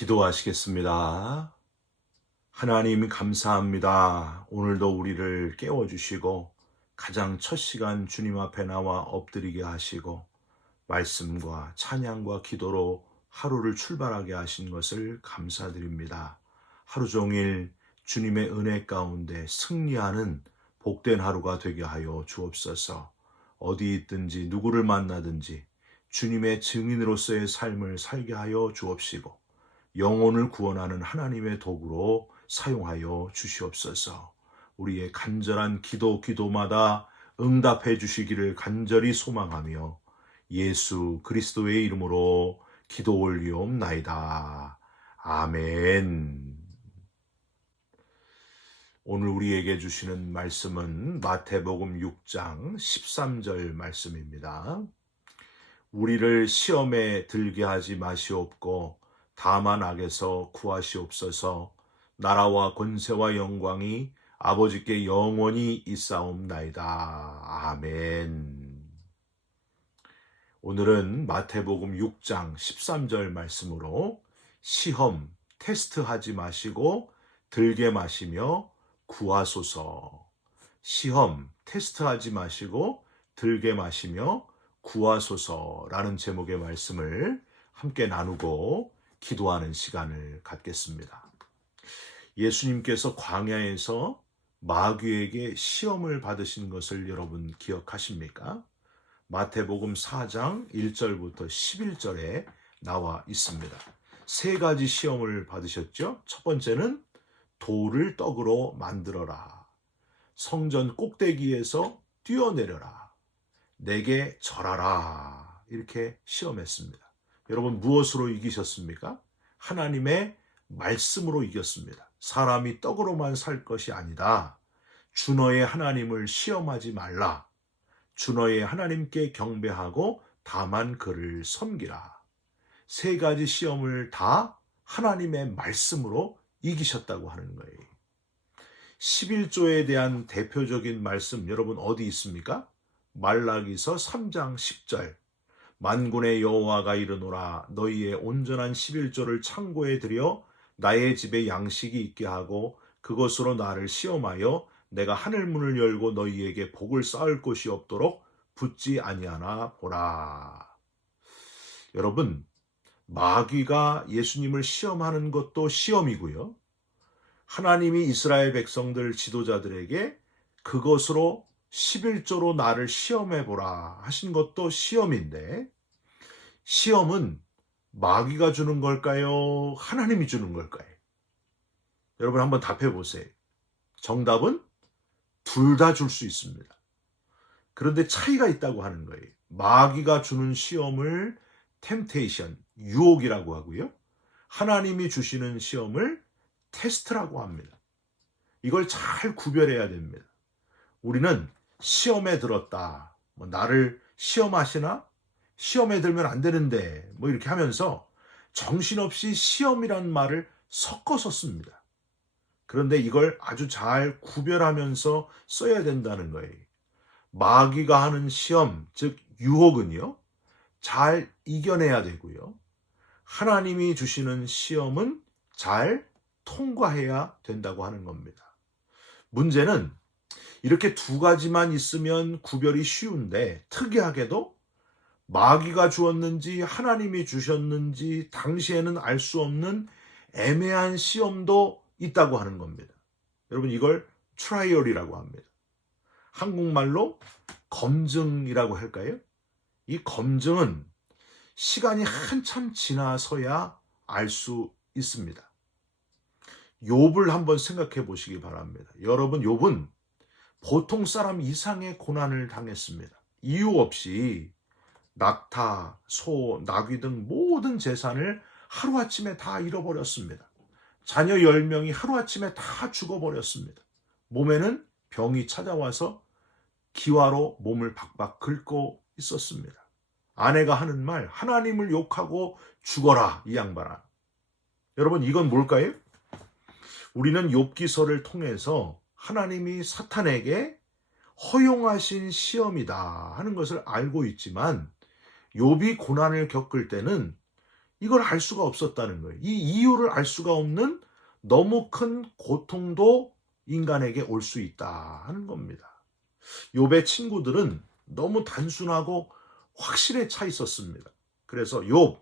기도하시겠습니다. 하나님 감사합니다. 오늘도 우리를 깨워주시고 가장 첫 시간 주님 앞에 나와 엎드리게 하시고 말씀과 찬양과 기도로 하루를 출발하게 하신 것을 감사드립니다. 하루 종일 주님의 은혜 가운데 승리하는 복된 하루가 되게 하여 주옵소서. 어디 있든지 누구를 만나든지 주님의 증인으로서의 삶을 살게 하여 주옵시고 영혼을 구원하는 하나님의 도구로 사용하여 주시옵소서. 우리의 간절한 기도마다 응답해 주시기를 간절히 소망하며 예수 그리스도의 이름으로 기도 올리옵나이다. 아멘. 오늘 우리에게 주시는 말씀은 마태복음 6장 13절 말씀입니다. 우리를 시험에 들게 하지 마시옵고 다만 악에서 구하시옵소서. 나라와 권세와 영광이 아버지께 영원히 있사옵나이다. 아멘. 오늘은 마태복음 6장 13절 말씀으로 시험, 테스트하지 마시고 들게 마시며 구하소서. 시험, 테스트하지 마시고 들게 마시며 구하소서라는 제목의 말씀을 함께 나누고 기도하는 시간을 갖겠습니다. 예수님께서 광야에서 마귀에게 시험을 받으신 것을 여러분 기억하십니까? 마태복음 4장 1절부터 11절에 나와 있습니다. 세 가지 시험을 받으셨죠. 첫 번째는 돌을 떡으로 만들어라. 성전 꼭대기에서 뛰어내려라. 내게 절하라. 이렇게 시험했습니다. 여러분 무엇으로 이기셨습니까? 하나님의 말씀으로 이겼습니다. 사람이 떡으로만 살 것이 아니다. 주 너의 하나님을 시험하지 말라. 주 너의 하나님께 경배하고 다만 그를 섬기라. 세 가지 시험을 다 하나님의 말씀으로 이기셨다고 하는 거예요. 11조에 대한 대표적인 말씀 여러분 어디 있습니까? 말라기서 3장 10절. 만군의 여호와가 이르노라 너희의 온전한 11조를 창고에 들여 나의 집에 양식이 있게 하고 그것으로 나를 시험하여 내가 하늘문을 열고 너희에게 복을 쌓을 곳이 없도록 붙지 아니하나 보라. 여러분 마귀가 예수님을 시험하는 것도 시험이고요. 하나님이 이스라엘 백성들 지도자들에게 그것으로 11조로 나를 시험해보라 하신 것도 시험인데 시험은 마귀가 주는 걸까요? 하나님이 주는 걸까요? 여러분 한번 답해 보세요. 정답은 둘 다 줄 수 있습니다. 그런데 차이가 있다고 하는 거예요. 마귀가 주는 시험을 템테이션, 유혹이라고 하고요. 하나님이 주시는 시험을 테스트라고 합니다. 이걸 잘 구별해야 됩니다. 우리는 시험에 들었다. 나를 시험하시나? 시험에 들면 안 되는데 이렇게 하면서 정신없이 시험이란 말을 섞어서 씁니다. 그런데 이걸 아주 잘 구별하면서 써야 된다는 거예요. 마귀가 하는 시험, 즉 유혹은요. 잘 이겨내야 되고요. 하나님이 주시는 시험은 잘 통과해야 된다고 하는 겁니다. 문제는 이렇게 두 가지만 있으면 구별이 쉬운데 특이하게도 마귀가 주었는지 하나님이 주셨는지 당시에는 알 수 없는 애매한 시험도 있다고 하는 겁니다. 여러분 이걸 트라이얼이라고 합니다. 한국말로 검증이라고 할까요? 이 검증은 시간이 한참 지나서야 알 수 있습니다. 욥을 한번 생각해 보시기 바랍니다. 여러분 욥은 보통 사람 이상의 고난을 당했습니다. 이유 없이 낙타, 소, 나귀 등 모든 재산을 하루아침에 다 잃어버렸습니다. 자녀 10명이 하루아침에 다 죽어버렸습니다. 몸에는 병이 찾아와서 기와로 몸을 박박 긁고 있었습니다. 아내가 하는 말, 하나님을 욕하고 죽어라 이 양반아. 여러분 이건 뭘까요? 우리는 욥기서를 통해서 하나님이 사탄에게 허용하신 시험이다 하는 것을 알고 있지만 욥이 고난을 겪을 때는 이걸 알 수가 없었다는 거예요. 이 이유를 알 수가 없는 너무 큰 고통도 인간에게 올 수 있다 하는 겁니다. 욥의 친구들은 너무 단순하고 확실에 차 있었습니다. 그래서 욥,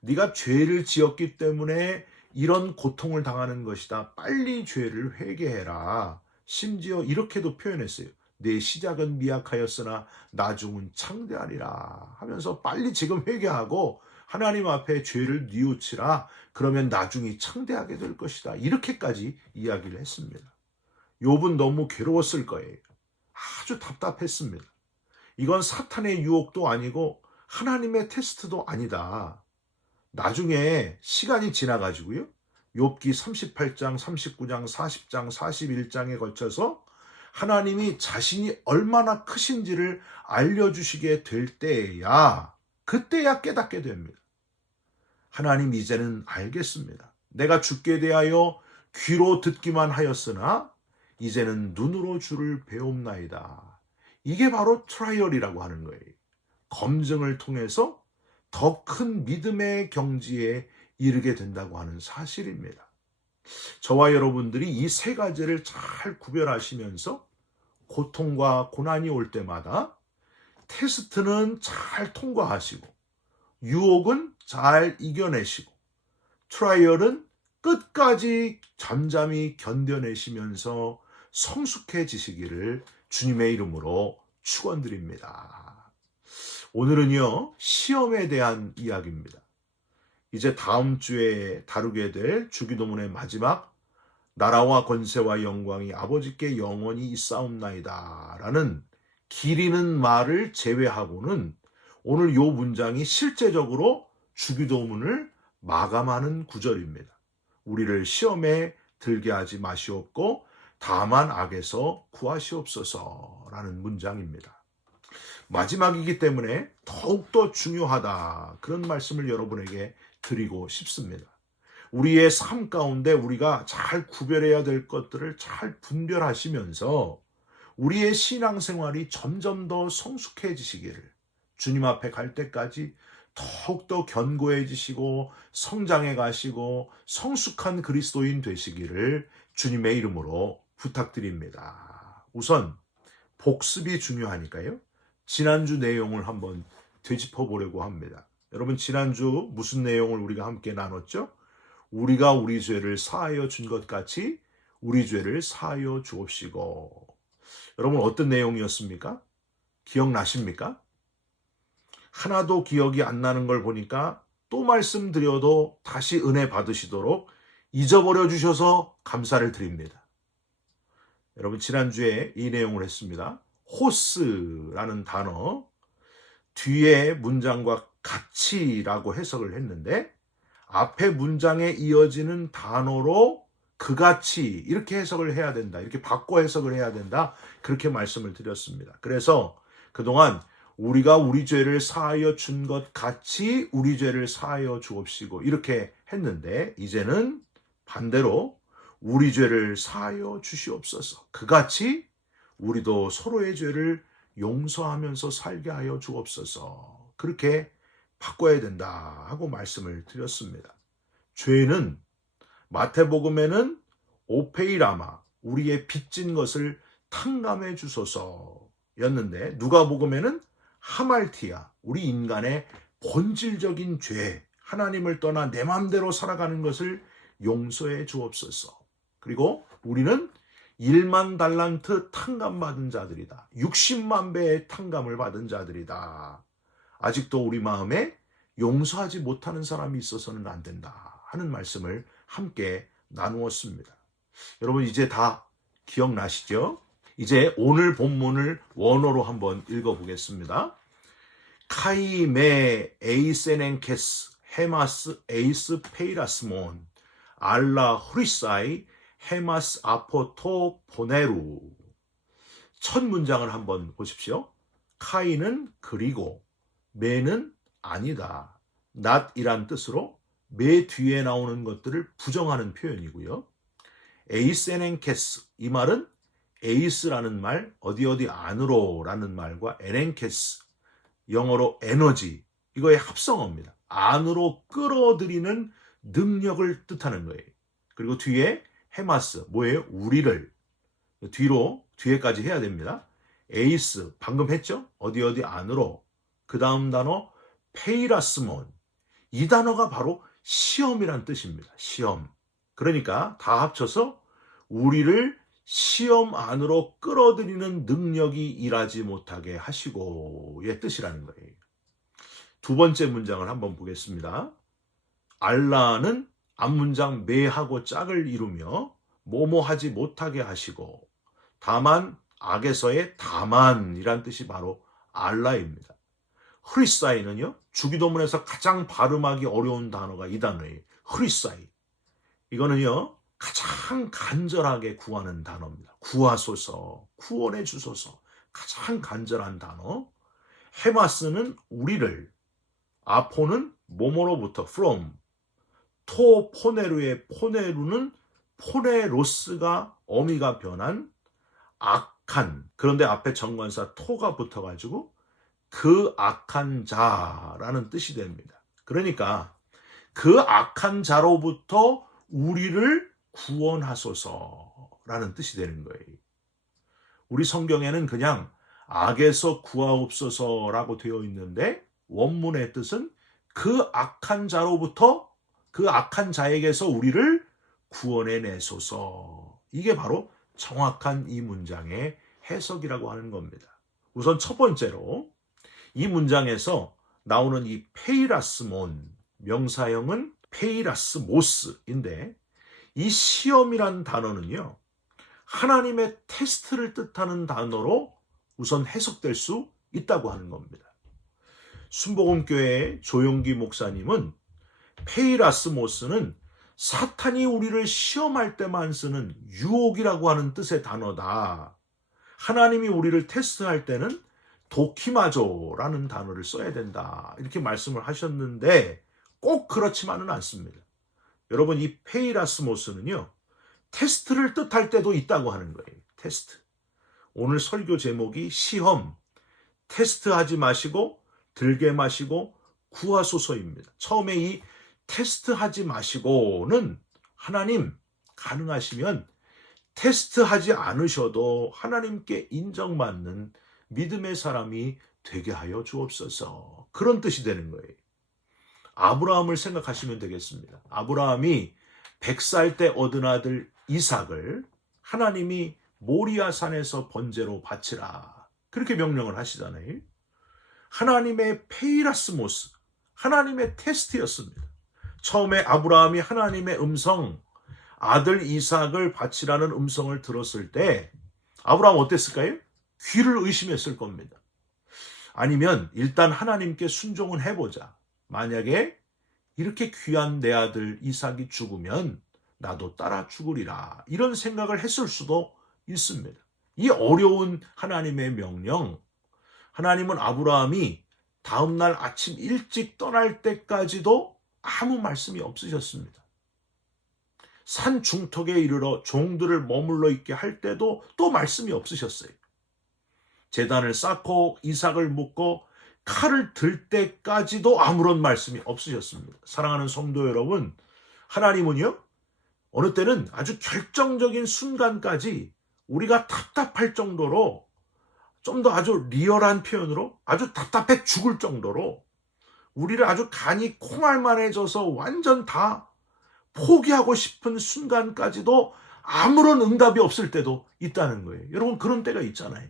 네가 죄를 지었기 때문에 이런 고통을 당하는 것이다. 빨리 죄를 회개해라. 심지어 이렇게도 표현했어요. 내 시작은 미약하였으나 나중은 창대하리라 하면서 빨리 지금 회개하고 하나님 앞에 죄를 뉘우치라. 그러면 나중이 창대하게 될 것이다. 이렇게까지 이야기를 했습니다. 욥은 너무 괴로웠을 거예요. 아주 답답했습니다. 이건 사탄의 유혹도 아니고 하나님의 테스트도 아니다. 나중에 시간이 지나가지고요. 욥기 38장, 39장, 40장, 41장에 걸쳐서 하나님이 자신이 얼마나 크신지를 알려주시게 될 때야, 그때야 깨닫게 됩니다. 하나님 이제는 알겠습니다. 내가 주께 대하여 귀로 듣기만 하였으나 이제는 눈으로 주를 배움나이다. 이게 바로 트라이얼이라고 하는 거예요. 검증을 통해서 더 큰 믿음의 경지에 이르게 된다고 하는 사실입니다. 저와 여러분들이 이 세 가지를 잘 구별하시면서 고통과 고난이 올 때마다 테스트는 잘 통과하시고 유혹은 잘 이겨내시고 트라이얼은 끝까지 잠잠히 견뎌내시면서 성숙해지시기를 주님의 이름으로 축원드립니다. 오늘은요, 시험에 대한 이야기입니다. 이제 다음 주에 다루게 될 주기도문의 마지막 나라와 권세와 영광이 아버지께 영원히 있사옵나이다 라는 기리는 말을 제외하고는 오늘 요 문장이 실제적으로 주기도문을 마감하는 구절입니다. 우리를 시험에 들게 하지 마시옵고 다만 악에서 구하시옵소서라는 문장입니다. 마지막이기 때문에 더욱더 중요하다, 그런 말씀을 여러분에게 드리고 싶습니다. 우리의 삶 가운데 우리가 잘 구별해야 될 것들을 잘 분별하시면서 우리의 신앙생활이 점점 더 성숙해지시기를, 주님 앞에 갈 때까지 더욱더 견고해지시고 성장해 가시고 성숙한 그리스도인 되시기를 주님의 이름으로 부탁드립니다. 우선 복습이 중요하니까요. 지난주 내용을 한번 되짚어 보려고 합니다. 여러분, 지난주 무슨 내용을 우리가 함께 나눴죠? 우리가 우리 죄를 사하여 준 것 같이 우리 죄를 사하여 주옵시고. 여러분, 어떤 내용이었습니까? 기억나십니까? 하나도 기억이 안 나는 걸 보니까 또 말씀드려도 다시 은혜 받으시도록 잊어버려 주셔서 감사를 드립니다. 여러분, 지난주에 이 내용을 했습니다. 호스라는 단어, 뒤에 문장과 같이라고 해석을 했는데 앞에 문장에 이어지는 단어로 그같이 이렇게 해석을 해야 된다, 이렇게 바꿔 해석을 해야 된다, 그렇게 말씀을 드렸습니다. 그래서 그동안 우리가 우리 죄를 사하여 준 것 같이 우리 죄를 사하여 주옵시고 이렇게 했는데 이제는 반대로 우리 죄를 사하여 주시옵소서, 그같이 우리도 서로의 죄를 용서하면서 살게 하여 주옵소서, 그렇게 바꿔야 된다 하고 말씀을 드렸습니다. 죄는 마태복음에는 오페이라마, 우리의 빚진 것을 탕감해 주소서였는데 누가복음에는 하말티아, 우리 인간의 본질적인 죄, 하나님을 떠나 내 맘대로 살아가는 것을 용서해 주옵소서. 그리고 우리는 1만 달란트 탕감받은 자들이다. 60만 배의 탕감을 받은 자들이다. 아직도 우리 마음에 용서하지 못하는 사람이 있어서는 안 된다 하는 말씀을 함께 나누었습니다. 여러분, 이제 다 기억나시죠? 이제 오늘 본문을 원어로 한번 읽어보겠습니다. 카이메 에이세넨케스 헤마스 에이스 페이라스몬 알라 후리사이 헤마스 아포토 보네루. 첫 문장을 한번 보십시오. 카이는 그리고, 메는 아니다, not이란 뜻으로 메 뒤에 나오는 것들을 부정하는 표현이고요. 에이세넨케스, 이 말은 에이스라는 말, 어디 안으로 라는 말과 에넨케스, 영어로 에너지, 이거의 합성어입니다. 안으로 끌어들이는 능력을 뜻하는 거예요. 그리고 뒤에 헤마스, 뭐예요? 우리를. 뒤에까지 해야 됩니다. 에이스, 방금 했죠? 어디 안으로. 그 다음 단어, 페이라스몬. 이 단어가 바로 시험이란 뜻입니다. 시험. 그러니까 다 합쳐서 우리를 시험 안으로 끌어들이는 능력이 일하지 못하게 하시고의 뜻이라는 거예요. 두 번째 문장을 한번 보겠습니다. 알라는 앞문장 매하고 짝을 이루며 뭐뭐 하지 못하게 하시고, 다만 악에서의 다만이란 뜻이 바로 알라입니다. 흐리사이는요, 주기도문에서 가장 발음하기 어려운 단어가 이 단어예요. 흐리사이. 이거는요, 가장 간절하게 구하는 단어입니다. 구하소서, 구원해 주소서. 가장 간절한 단어. 헤마스는 우리를, 아포는 뭐뭐로부터, from, 포네루의 포네루는 포네로스가 어미가 변한 악한, 그런데 앞에 정관사 토가 붙어가지고 그 악한 자라는 뜻이 됩니다. 그러니까 그 악한 자로부터 우리를 구원하소서라는 뜻이 되는 거예요. 우리 성경에는 그냥 악에서 구하옵소서라고 되어 있는데 원문의 뜻은 그 악한 자로부터, 그 악한 자에게서 우리를 구원해내소서. 이게 바로 정확한 이 문장의 해석이라고 하는 겁니다. 우선 첫 번째로 이 문장에서 나오는 이 페이라스몬, 명사형은 페이라스모스인데, 이 시험이란 단어는요, 하나님의 테스트를 뜻하는 단어로 우선 해석될 수 있다고 하는 겁니다. 순복음교회의 조용기 목사님은 페이라스모스는 사탄이 우리를 시험할 때만 쓰는 유혹이라고 하는 뜻의 단어다. 하나님이 우리를 테스트할 때는 도키마조라는 단어를 써야 된다. 이렇게 말씀을 하셨는데 꼭 그렇지만은 않습니다. 여러분, 이 페이라스모스는요, 테스트를 뜻할 때도 있다고 하는 거예요. 테스트. 오늘 설교 제목이 시험, 테스트하지 마시고 들게 마시고 구하소서입니다. 처음에 이 테스트하지 마시고는 하나님 가능하시면 테스트하지 않으셔도 하나님께 인정받는 믿음의 사람이 되게 하여 주옵소서. 그런 뜻이 되는 거예요. 아브라함을 생각하시면 되겠습니다. 아브라함이 100살 때 얻은 아들 이삭을 하나님이 모리아산에서 번제로 바치라. 그렇게 명령을 하시잖아요. 하나님의 페이라스모스, 하나님의 테스트였습니다. 처음에 아브라함이 하나님의 음성, 아들 이삭을 바치라는 음성을 들었을 때 아브라함 어땠을까요? 귀를 의심했을 겁니다. 아니면 일단 하나님께 순종을 해보자. 만약에 이렇게 귀한 내 아들 이삭이 죽으면 나도 따라 죽으리라. 이런 생각을 했을 수도 있습니다. 이 어려운 하나님의 명령, 하나님은 아브라함이 다음날 아침 일찍 떠날 때까지도 아무 말씀이 없으셨습니다. 산 중턱에 이르러 종들을 머물러 있게 할 때도 또 말씀이 없으셨어요. 제단을 쌓고 이삭을 묻고 칼을 들 때까지도 아무런 말씀이 없으셨습니다. 사랑하는 성도 여러분, 하나님은요, 어느 때는 아주 결정적인 순간까지 우리가 답답할 정도로, 좀 더 아주 리얼한 표현으로 아주 답답해 죽을 정도로 우리를 아주 간이 콩알만해져서 완전 다 포기하고 싶은 순간까지도 아무런 응답이 없을 때도 있다는 거예요. 여러분, 그런 때가 있잖아요.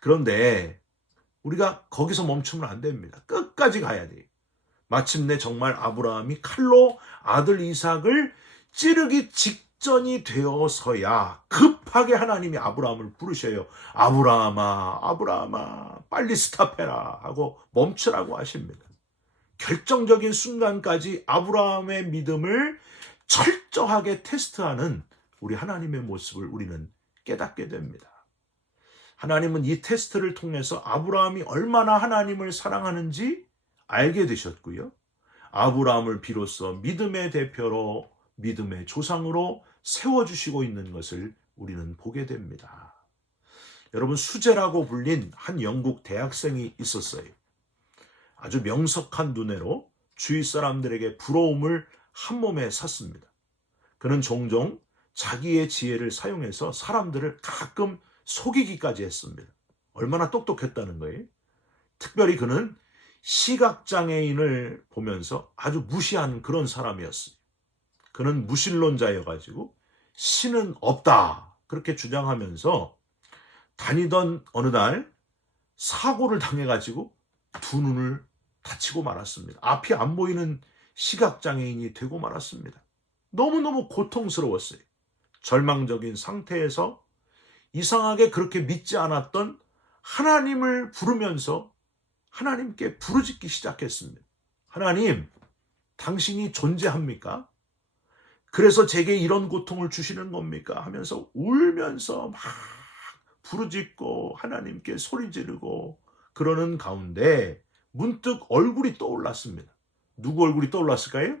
그런데 우리가 거기서 멈추면 안 됩니다. 끝까지 가야 돼요. 마침내 정말 아브라함이 칼로 아들 이삭을 찌르기 직전이 되어서야 급하게 하나님이 아브라함을 부르셔요. 아브라함아, 아브라함아, 빨리 스탑해라 하고 멈추라고 하십니다. 결정적인 순간까지 아브라함의 믿음을 철저하게 테스트하는 우리 하나님의 모습을 우리는 깨닫게 됩니다. 하나님은 이 테스트를 통해서 아브라함이 얼마나 하나님을 사랑하는지 알게 되셨고요. 아브라함을 비로소 믿음의 대표로, 믿음의 조상으로 세워주시고 있는 것을 우리는 보게 됩니다. 여러분, 수제라고 불린 한 영국 대학생이 있었어요. 아주 명석한 두뇌로 주위 사람들에게 부러움을 한 몸에 샀습니다. 그는 종종 자기의 지혜를 사용해서 사람들을 가끔 속이기까지 했습니다. 얼마나 똑똑했다는 거예요. 특별히 그는 시각장애인을 보면서 아주 무시한 그런 사람이었어요. 그는 무신론자여가지고 신은 없다 그렇게 주장하면서 다니던 어느 날 사고를 당해가지고 두 눈을 다치고 말았습니다. 앞이 안 보이는 시각장애인이 되고 말았습니다. 너무너무 고통스러웠어요. 절망적인 상태에서 이상하게 그렇게 믿지 않았던 하나님을 부르면서 하나님께 부르짖기 시작했습니다. 하나님, 당신이 존재합니까? 그래서 제게 이런 고통을 주시는 겁니까? 하면서 울면서 막 부르짖고 하나님께 소리 지르고 그러는 가운데 문득 얼굴이 떠올랐습니다. 누구 얼굴이 떠올랐을까요?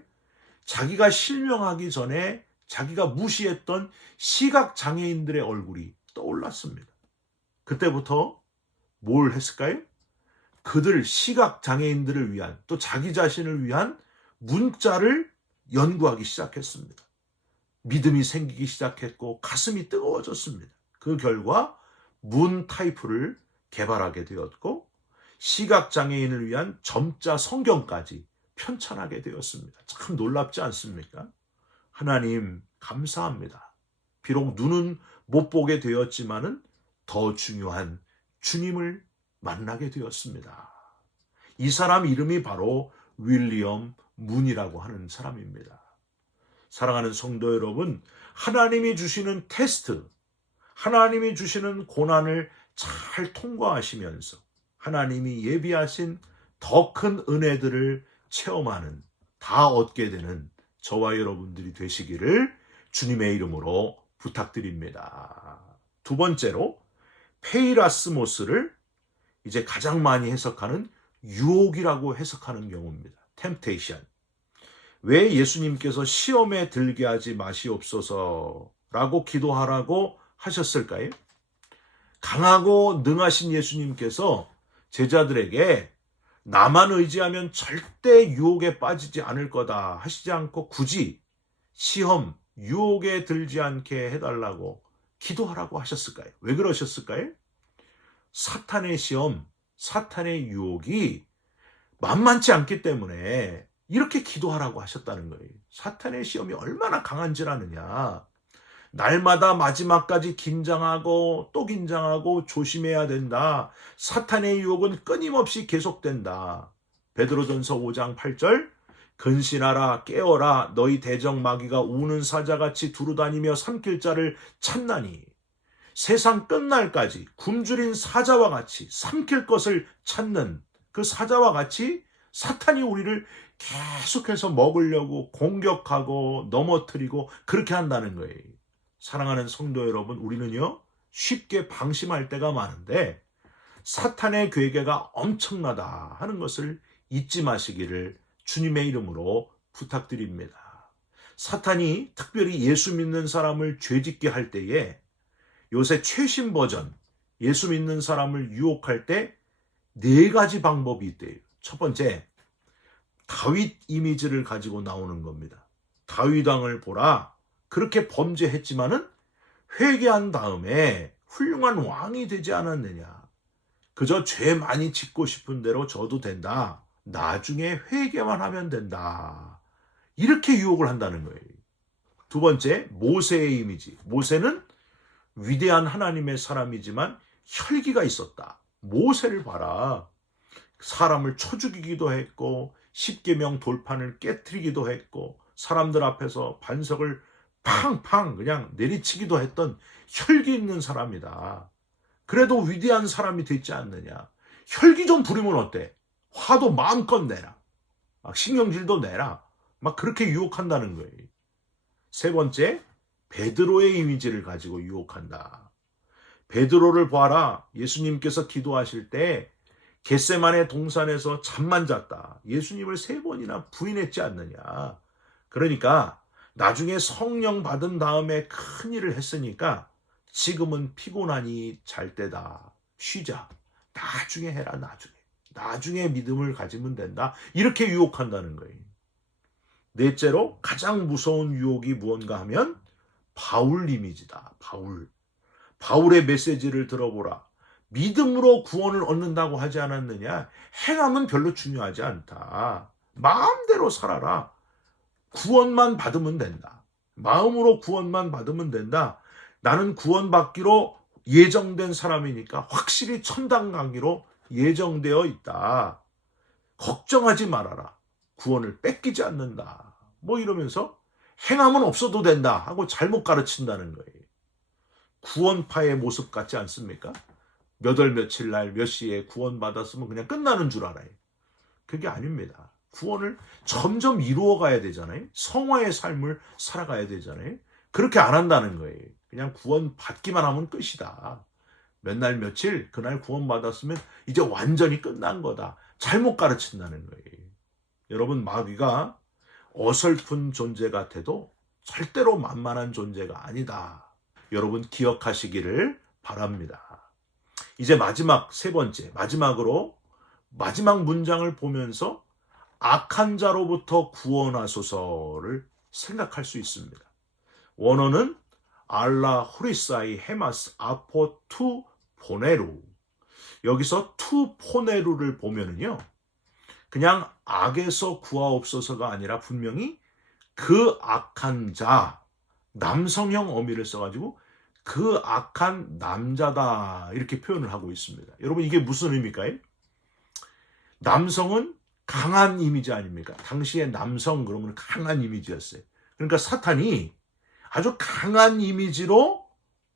자기가 실명하기 전에 자기가 무시했던 시각장애인들의 얼굴이 떠올랐습니다. 그때부터 뭘 했을까요? 그들 시각장애인들을 위한 또 자기 자신을 위한 문자를 연구하기 시작했습니다. 믿음이 생기기 시작했고 가슴이 뜨거워졌습니다. 그 결과 문 타이프를 개발하게 되었고 시각장애인을 위한 점자 성경까지 편찬하게 되었습니다. 참 놀랍지 않습니까? 하나님 감사합니다. 비록 눈은 못 보게 되었지만은 더 중요한 주님을 만나게 되었습니다. 이 사람 이름이 바로 윌리엄 문이라고 하는 사람입니다. 사랑하는 성도 여러분, 하나님이 주시는 테스트, 하나님이 주시는 고난을 잘 통과하시면서 하나님이 예비하신 더 큰 은혜들을 체험하는, 다 얻게 되는 저와 여러분들이 되시기를 주님의 이름으로 부탁드립니다. 두 번째로 페이라스모스를 이제 가장 많이 해석하는 유혹이라고 해석하는 경우입니다. temptation. 왜 예수님께서 시험에 들게 하지 마시옵소서라고 기도하라고 하셨을까요? 강하고 능하신 예수님께서 제자들에게 나만 의지하면 절대 유혹에 빠지지 않을 거다 하시지 않고 굳이 시험, 유혹에 들지 않게 해달라고 기도하라고 하셨을까요? 왜 그러셨을까요? 사탄의 시험, 사탄의 유혹이 만만치 않기 때문에 이렇게 기도하라고 하셨다는 거예요. 사탄의 시험이 얼마나 강한 줄 아느냐. 날마다 마지막까지 긴장하고 또 긴장하고 조심해야 된다. 사탄의 유혹은 끊임없이 계속된다. 베드로전서 5장 8절 근신하라 깨어라 너희 대적 마귀가 우는 사자같이 두루다니며 삼킬 자를 찾나니 세상 끝날까지 굶주린 사자와 같이 삼킬 것을 찾는 그 사자와 같이 사탄이 우리를 계속해서 먹으려고 공격하고 넘어뜨리고 그렇게 한다는 거예요. 사랑하는 성도 여러분, 우리는요 쉽게 방심할 때가 많은데 사탄의 괴계가 엄청나다 하는 것을 잊지 마시기를 주님의 이름으로 부탁드립니다. 사탄이 특별히 예수 믿는 사람을 죄짓게 할 때에 요새 최신 버전 예수 믿는 사람을 유혹할 때 4가지 방법이 있대요. 첫 번째, 다윗 이미지를 가지고 나오는 겁니다. 다윗 왕을 보라. 그렇게 범죄했지만은 회개한 다음에 훌륭한 왕이 되지 않았느냐. 그저 죄 많이 짓고 싶은 대로 져도 된다. 나중에 회개만 하면 된다. 이렇게 유혹을 한다는 거예요. 두 번째, 모세의 이미지. 모세는 위대한 하나님의 사람이지만 혈기가 있었다. 모세를 봐라. 사람을 쳐 죽이기도 했고 10계명 돌판을 깨트리기도 했고 사람들 앞에서 반석을 팡팡 그냥 내리치기도 했던 혈기 있는 사람이다. 그래도 위대한 사람이 되지 않느냐. 혈기 좀 부리면 어때? 화도 마음껏 내라. 막 신경질도 내라. 막 그렇게 유혹한다는 거예요. 세 번째, 베드로의 이미지를 가지고 유혹한다. 베드로를 봐라. 예수님께서 기도하실 때 겟세마네 동산에서 잠만 잤다. 예수님을 3번이나 부인했지 않느냐. 그러니까 나중에 성령 받은 다음에 큰 일을 했으니까 지금은 피곤하니 잘 때다. 쉬자. 나중에 해라. 나중에 믿음을 가지면 된다. 이렇게 유혹한다는 거예요. 넷째로 가장 무서운 유혹이 무언가 하면 바울 이미지다. 바울의 메시지를 들어보라. 믿음으로 구원을 얻는다고 하지 않았느냐? 행함은 별로 중요하지 않다. 마음대로 살아라. 구원만 받으면 된다. 마음으로 구원만 받으면 된다. 나는 구원받기로 예정된 사람이니까 확실히 천당 가기로 예정되어 있다. 걱정하지 말아라. 구원을 뺏기지 않는다. 뭐 이러면서 행함은 없어도 된다 하고 잘못 가르친다는 거예요. 구원파의 모습 같지 않습니까? 몇 월 며칠 날 몇 시에 구원받았으면 그냥 끝나는 줄 알아요. 그게 아닙니다. 구원을 점점 이루어가야 되잖아요. 성화의 삶을 살아가야 되잖아요. 그렇게 안 한다는 거예요. 그냥 구원 받기만 하면 끝이다. 몇 날 며칠 그날 구원받았으면 이제 완전히 끝난 거다. 잘못 가르친다는 거예요. 여러분, 마귀가 어설픈 존재 같아도 절대로 만만한 존재가 아니다. 여러분 기억하시기를 바랍니다. 이제 마지막 세 번째, 마지막으로 마지막 문장을 보면서 악한 자로부터 구원하소서를 생각할 수 있습니다. 원어는 알라 호리사이 헤마스 아포 투 포네루. 여기서 투 포네루를 보면은요, 그냥 악에서 구하옵소서가 아니라 분명히 그 악한 자, 남성형 어미를 써가지고 그 악한 남자다 이렇게 표현을 하고 있습니다. 여러분, 이게 무슨 의미일까요? 남성은 강한 이미지 아닙니까? 당시에 남성 그러면 강한 이미지였어요. 그러니까 사탄이 아주 강한 이미지로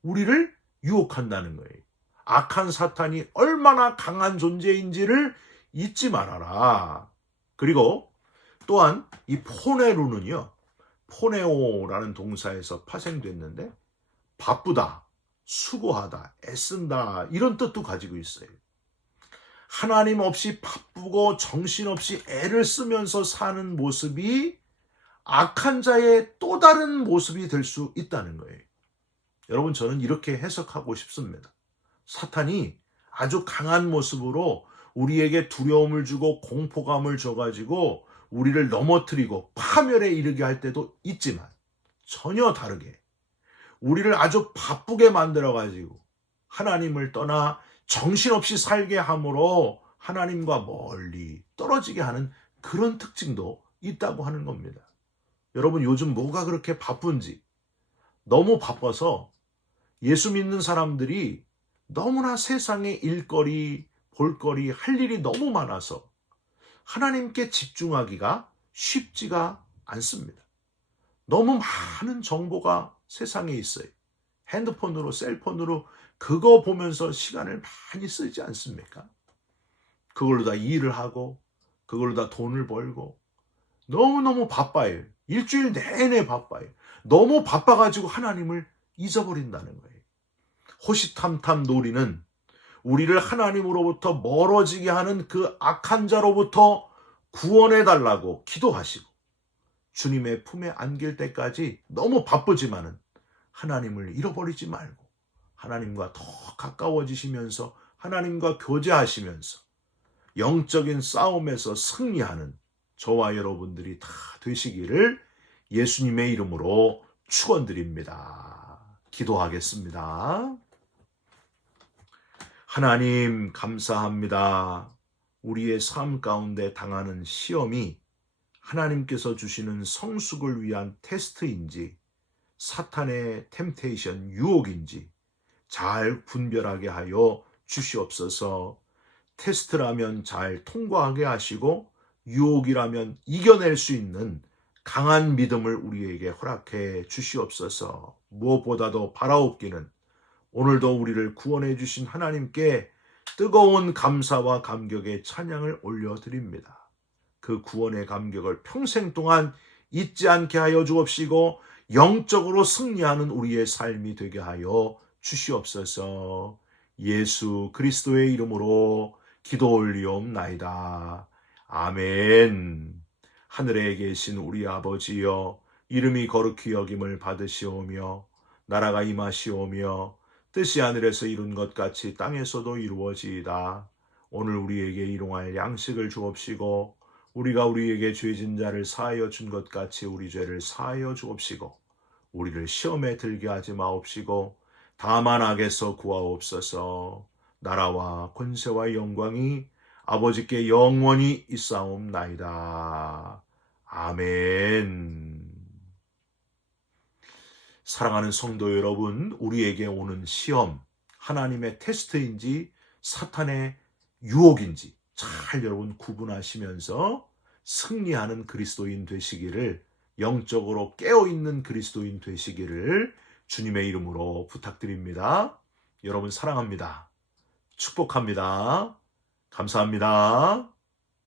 우리를 유혹한다는 거예요. 악한 사탄이 얼마나 강한 존재인지를 잊지 말아라. 그리고 또한 이 포네루는요, 포네오라는 동사에서 파생됐는데 바쁘다, 수고하다, 애쓴다 이런 뜻도 가지고 있어요. 하나님 없이 바쁘고 정신없이 애를 쓰면서 사는 모습이 악한 자의 또 다른 모습이 될 수 있다는 거예요. 여러분, 저는 이렇게 해석하고 싶습니다. 사탄이 아주 강한 모습으로 우리에게 두려움을 주고 공포감을 줘가지고 우리를 넘어뜨리고 파멸에 이르게 할 때도 있지만 전혀 다르게 우리를 아주 바쁘게 만들어가지고 하나님을 떠나 정신없이 살게 함으로 하나님과 멀리 떨어지게 하는 그런 특징도 있다고 하는 겁니다. 여러분, 요즘 뭐가 그렇게 바쁜지, 너무 바빠서 예수 믿는 사람들이 너무나 세상에 일거리, 볼거리, 할 일이 너무 많아서 하나님께 집중하기가 쉽지가 않습니다. 너무 많은 정보가 세상에 있어요. 핸드폰으로, 셀폰으로 그거 보면서 시간을 많이 쓰지 않습니까? 그걸로 다 일을 하고 그걸로 다 돈을 벌고 너무너무 바빠요. 일주일 내내 바빠요. 너무 바빠가지고 하나님을 잊어버린다는 거예요. 호시탐탐 놀이는 우리를 하나님으로부터 멀어지게 하는 그 악한 자로부터 구원해달라고 기도하시고 주님의 품에 안길 때까지 너무 바쁘지만은 하나님을 잃어버리지 말고 하나님과 더 가까워지시면서 하나님과 교제하시면서 영적인 싸움에서 승리하는 저와 여러분들이 다 되시기를 예수님의 이름으로 축원드립니다. 기도하겠습니다. 하나님, 감사합니다. 우리의 삶 가운데 당하는 시험이 하나님께서 주시는 성숙을 위한 테스트인지 사탄의 템테이션, 유혹인지 잘 분별하게 하여 주시옵소서. 테스트라면 잘 통과하게 하시고 유혹이라면 이겨낼 수 있는 강한 믿음을 우리에게 허락해 주시옵소서. 무엇보다도 바라옵기는 오늘도 우리를 구원해 주신 하나님께 뜨거운 감사와 감격의 찬양을 올려드립니다. 그 구원의 감격을 평생 동안 잊지 않게 하여 주옵시고 영적으로 승리하는 우리의 삶이 되게 하여 주시옵소서. 예수 그리스도의 이름으로 기도 올리옵나이다. 아멘. 하늘에 계신 우리 아버지여, 이름이 거룩히 여김을 받으시오며 나라가 임하시오며 뜻이 하늘에서 이룬 것 같이 땅에서도 이루어지이다. 오늘 우리에게 일용할 양식을 주옵시고 우리가 우리에게 죄진 자를 사하여 준 것 같이 우리 죄를 사하여 주옵시고 우리를 시험에 들게 하지 마옵시고 다만 악에서 구하옵소서. 나라와 권세와 영광이 아버지께 영원히 있사옵나이다. 아멘. 사랑하는 성도 여러분, 우리에게 오는 시험, 하나님의 테스트인지 사탄의 유혹인지 잘 여러분 구분하시면서 승리하는 그리스도인 되시기를, 영적으로 깨어있는 그리스도인 되시기를 주님의 이름으로 부탁드립니다. 여러분 사랑합니다. 축복합니다. 감사합니다.